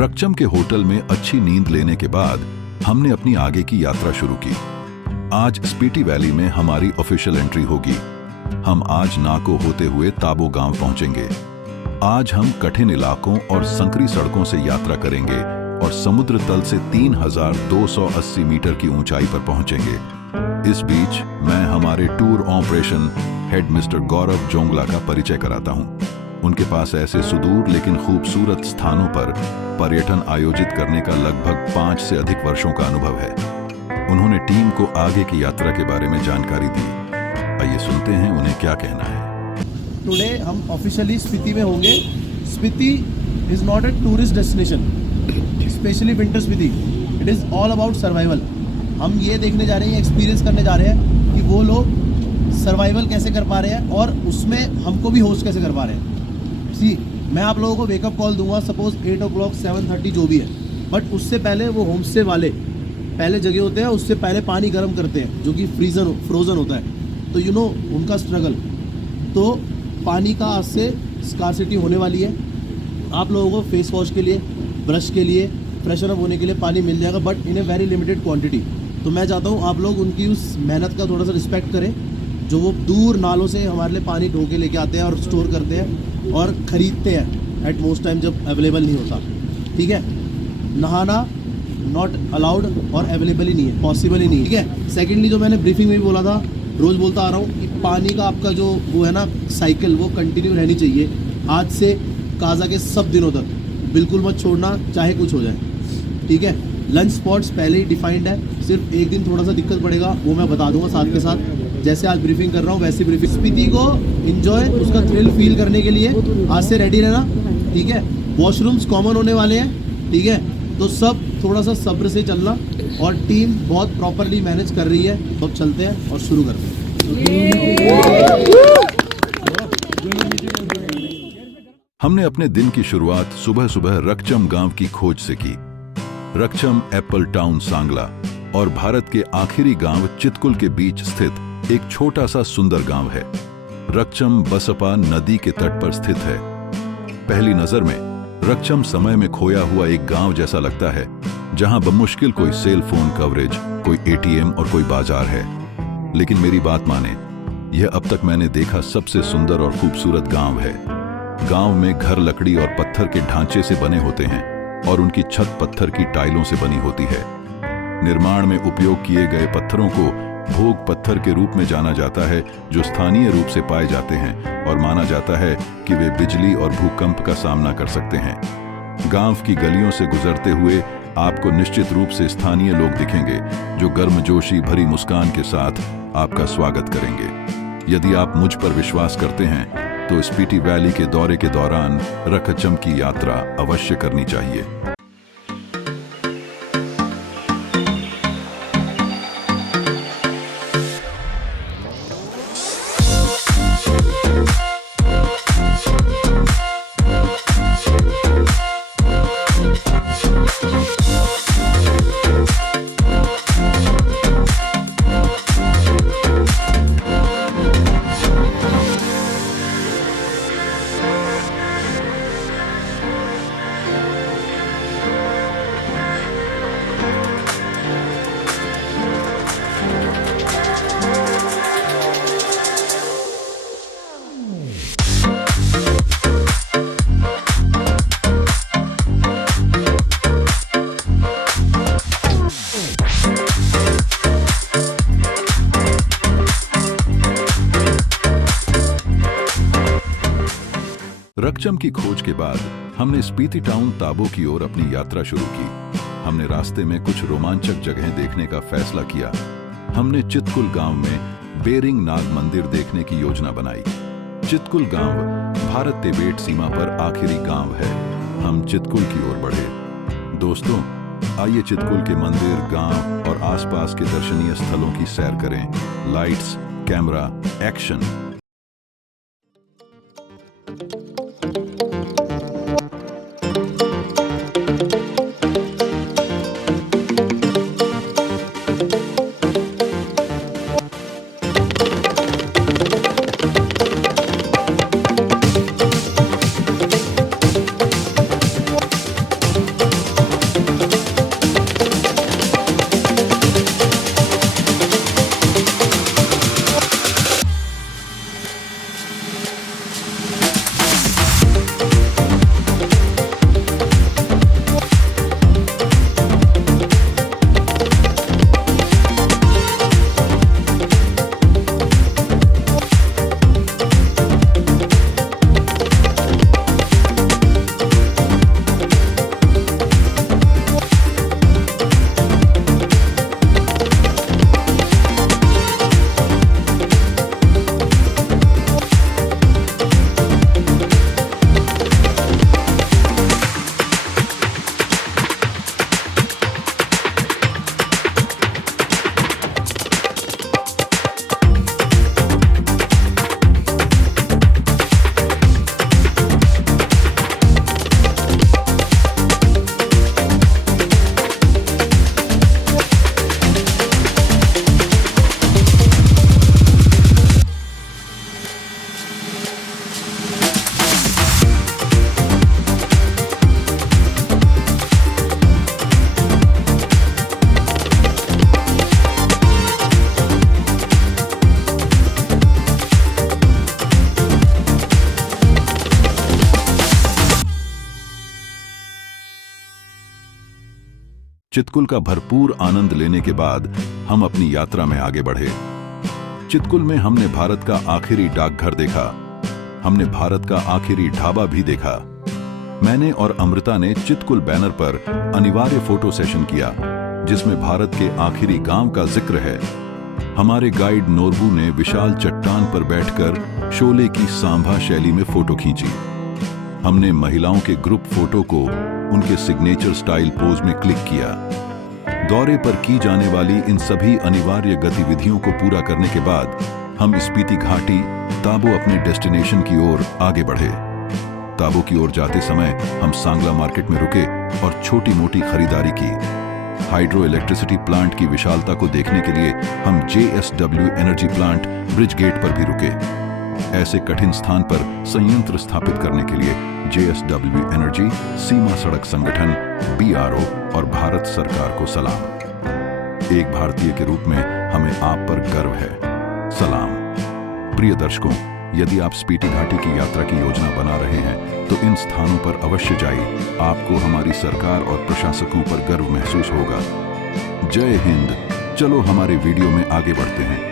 रकचम के होटल में अच्छी नींद लेने के बाद हमने अपनी आगे की यात्रा शुरू की। आज स्पीति वैली में हमारी ऑफिशियल एंट्री होगी। हम आज नाको होते हुए ताबो गांव पहुंचेंगे। आज हम कठिन इलाकों और संकरी सड़कों से यात्रा करेंगे और समुद्र तल से 3280 मीटर की ऊंचाई पर पहुंचेंगे। इस बीच मैं हमारे टूर ऑपरेशन हेड मिस्टर गौरव जोंगला का परिचय कराता हूं। उनके पास ऐसे सुदूर लेकिन खूबसूरत स्थानों पर पर्यटन आयोजित करने का लगभग 5 से अधिक वर्षों का अनुभव है। उन्होंने टीम को आगे की यात्रा के बारे में जानकारी दी। आइए सुनते हैं उन्हें क्या कहना है। टुडे हम ऑफिशियली स्पीति में होंगे। Spiti is not a tourist destination, specially winter Spiti. It is all about survival. हम ये देखने जा रहे हैं, एक्सपीरियंस करने जा रहे हैं कि वो लोग सर्वाइवल कैसे कर पा रहे हैं और उसमें हमको भी होस्ट कैसे कर पा रहे हैं। मैं आप लोगों को वेकअप कॉल दूंगा, सपोज 8 o'clock 7:30 जो भी है, बट उससे पहले वो होम स्टे वाले पहले जगह होते हैं, उससे पहले पानी गर्म करते हैं जो कि फ्रोज़न होता है। तो उनका स्ट्रगल, तो पानी का आज से स्कार्सिटी होने वाली है। आप लोगों को फेस वॉश के लिए, ब्रश के लिए, फ्रेशन अप होने के लिए पानी मिल जाएगा, but in a very limited quantity. तो मैं चाहता हूँ आप लोग उनकी उस मेहनत का थोड़ा सा रिस्पेक्ट करें, जो वो दूर नालों से हमारे लिए पानी ढो के लेके आते हैं और स्टोर करते हैं और ख़रीदते हैं एट मोस्ट टाइम जब अवेलेबल नहीं होता। ठीक है, नहाना नॉट अलाउड और अवेलेबल ही नहीं है, पॉसिबल ही नहीं है। ठीक है। सेकेंडली, जो मैंने ब्रीफिंग में भी बोला था, रोज़ बोलता आ रहा हूँ कि पानी का आपका जो वो है ना साइकिल, वो कंटिन्यू रहनी चाहिए। आज से काजा के सब दिनों तक बिल्कुल मत छोड़ना, चाहे कुछ हो जाए। ठीक है। लंच स्पॉट्स पहले ही डिफाइंड है, सिर्फ एक दिन थोड़ा सा दिक्कत पड़ेगा, वो मैं बता दूंगा साथ के साथ। जैसे आज ब्रीफिंग कर रहा हूँ वैसे ब्रीफिंग। स्पीति को एंजॉय, उसका थ्रिल फील करने के लिए आज से रेडी रहना। ठीक है। वॉशरूम्स कॉमन होने वाले हैं। ठीक है। तो सब थोड़ा सा सब्र से चलना, और टीम बहुत प्रॉपरली मैनेज कर रही है। तो अब चलते हैं और शुरू करते हैं। हमने अपने दिन की शुरुआत सुबह सुबह रकचम गांव की खोज से की। रकचम एप्पल टाउन सांगला और भारत के आखिरी गांव चितकुल के बीच स्थित एक छोटा सा सुंदर गांव है। रकचम बसपा नदी के तट पर स्थित है। पहली नजर में रकचम समय में खोया हुआ एक गांव जैसा लगता है, जहां बमुश्किल कोई सेल फोन कवरेज, कोई एटीएम और कोई बाजार है। लेकिन मेरी बात माने, यह अब तक मैंने देखा सबसे सुंदर और खूबसूरत गांव है। गांव में घर लकड़ी और पत्थर के ढांचे से बने होते हैं और उनकी छत पत्थर की टाइलों से बनी होती है। निर्माण में उपयोग किए गए पत्थरों को भोग पत्थर के रूप में जाना जाता है, जो स्थानीय रूप से पाए जाते हैं और माना जाता है कि वे बिजली और भूकंप का सामना कर सकते हैं। गांव की गलियों से गुजरते हुए आपको निश्चित रूप से स्थानीय लोग दिखेंगे, जो गर्मजोशी भरी मुस्कान के साथ आपका स्वागत करेंगे। यदि आप मुझ पर विश्वास करते हैं तो स्पीति वैली के दौरे के दौरान रकचम की यात्रा अवश्य करनी चाहिए। रकचम की खोज के बाद हमने स्पीति टाउन ताबो की ओर अपनी यात्रा शुरू की। हमने रास्ते में कुछ रोमांचक जगहें देखने का फैसला किया। हमने चितकुल गांव में बेरिंग नाग मंदिर देखने की योजना बनाई। चितकुल गांव भारत तिब्बत सीमा पर आखिरी गांव है। हम चितकुल की ओर बढ़े। दोस्तों, आइए चितकुल के मंदिर, गांव और आसपास के दर्शनीय स्थलों की सैर करें। Lights, camera, action. चितकुल का भरपूर आनंद लेने के बाद हम अपनी यात्रा में आगे बढ़े। चितकुल में हमने भारत का आखिरी डाकघर देखा। हमने भारत का आखिरी ढाबा भी देखा। मैंने और अमृता ने चितकुल बैनर पर अनिवार्य फोटो सेशन किया, जिसमें भारत के आखिरी गांव का जिक्र है। हमारे गाइड नोरबू ने विशाल चट्टान पर बैठकर शोले की सांभा शैली में फोटो खींची। हमने महिलाओं के ग्रुप फोटो को उनके सिग्नेचर स्टाइल पोज में क्लिक किया। दौरे पर की जाने वाली इन सभी अनिवार्य गतिविधियों को पूरा करने के बाद हम स्पीति घाटी ताबो अपने डेस्टिनेशन की ओर आगे बढ़े। ताबो की ओर जाते समय हम सांगला मार्केट में रुके और छोटी मोटी खरीदारी की। हाइड्रो इलेक्ट्रिसिटी प्लांट की विशालता को देखने के लिए हम JSW energy plant bridge gate पर भी रुके। ऐसे कठिन स्थान पर संयंत्र स्थापित करने के लिए JSW एनर्जी, सीमा सड़क संगठन, BRO और भारत सरकार को सलाम। एक भारतीय के रूप में हमें आप पर गर्व है। सलाम। प्रिय दर्शकों, यदि आप स्पीति घाटी की यात्रा की योजना बना रहे हैं तो इन स्थानों पर अवश्य जाइए। आपको हमारी सरकार और प्रशासकों पर गर्व महसूस होगा। जय हिंद। चलो हमारे वीडियो में आगे बढ़ते हैं।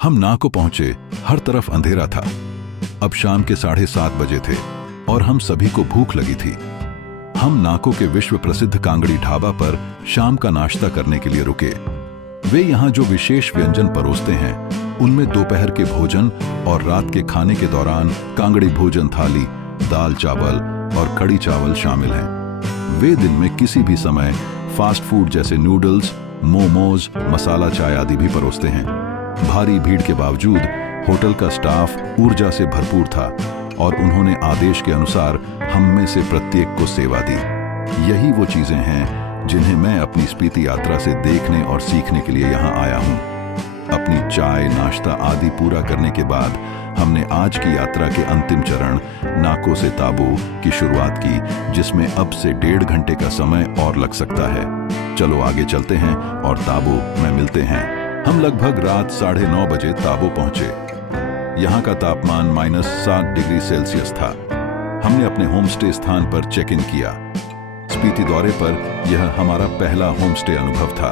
हम नाको पहुंचे। हर तरफ अंधेरा था। अब शाम के 7:30 बजे थे और हम सभी को भूख लगी थी। हम नाको के विश्व प्रसिद्ध कांगड़ी ढाबा पर शाम का नाश्ता करने के लिए रुके। वे यहाँ जो विशेष व्यंजन परोसते हैं उनमें दोपहर के भोजन और रात के खाने के दौरान कांगड़ी भोजन थाली, दाल चावल और कड़ी चावल शामिल हैं। वे दिन में किसी भी समय फास्ट फूड जैसे नूडल्स, मोमोज, मसाला चाय आदि भी परोसते हैं। भारी भीड़ के बावजूद होटल का स्टाफ ऊर्जा से भरपूर था और उन्होंने आदेश के अनुसार हम में से प्रत्येक को सेवा दी। यही वो चीजें हैं जिन्हें मैं अपनी स्पीति यात्रा से देखने और सीखने के लिए यहाँ आया हूँ। अपनी चाय, नाश्ता आदि पूरा करने के बाद हमने आज की यात्रा के अंतिम चरण नाको से ताबो की शुरुआत की, जिसमें अब से 1.5 घंटे का समय और लग सकता है। चलो आगे चलते हैं और ताबो में मिलते हैं। हम लगभग रात 9:30 बजे ताबो पहुंचे। यहाँ का तापमान -7 डिग्री सेल्सियस था। हमने अपने होमस्टे स्थान पर चेक इन किया। स्पीति दौरे पर यह हमारा पहला होमस्टे अनुभव था।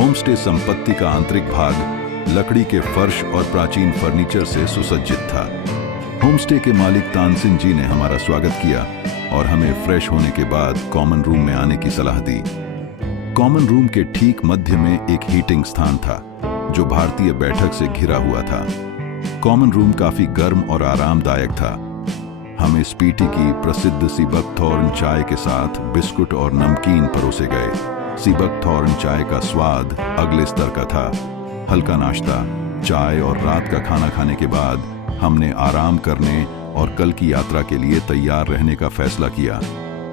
होमस्टे संपत्ति का आंतरिक भाग लकड़ी के फर्श और प्राचीन फर्नीचर से सुसज्जित था। होमस्टे के मालिक तानसिन जी ने हमारा स्वागत किया और हमें फ्रेश होने के बाद कॉमन रूम में आने की सलाह दी। कॉमन रूम के ठीक मध्य में एक हीटिंग स्थान था जो भारतीय बैठक से घिरा हुआ था। कॉमन रूम काफी गर्म और आरामदायक था। हमें स्पीति की प्रसिद्ध सीबकथॉर्न चाय के साथ बिस्कुट और नमकीन परोसे गए। सीबकथॉर्न चाय का स्वाद अगले स्तर का था। हल्का नाश्ता, चाय और रात का खाना खाने के बाद हमने आराम करने और कल की यात्रा के लिए तैयार रहने का फैसला किया।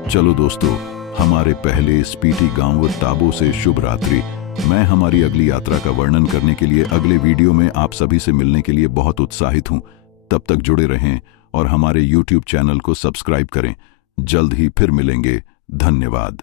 चलो दोस्तों, हमारे पहले स्पीति गांव ताबो से शुभ रात्रि। मैं हमारी अगली यात्रा का वर्णन करने के लिए अगले वीडियो में आप सभी से मिलने के लिए बहुत उत्साहित हूं। तब तक जुड़े रहें और हमारे YouTube चैनल को सब्सक्राइब करें। जल्द ही फिर मिलेंगे। धन्यवाद।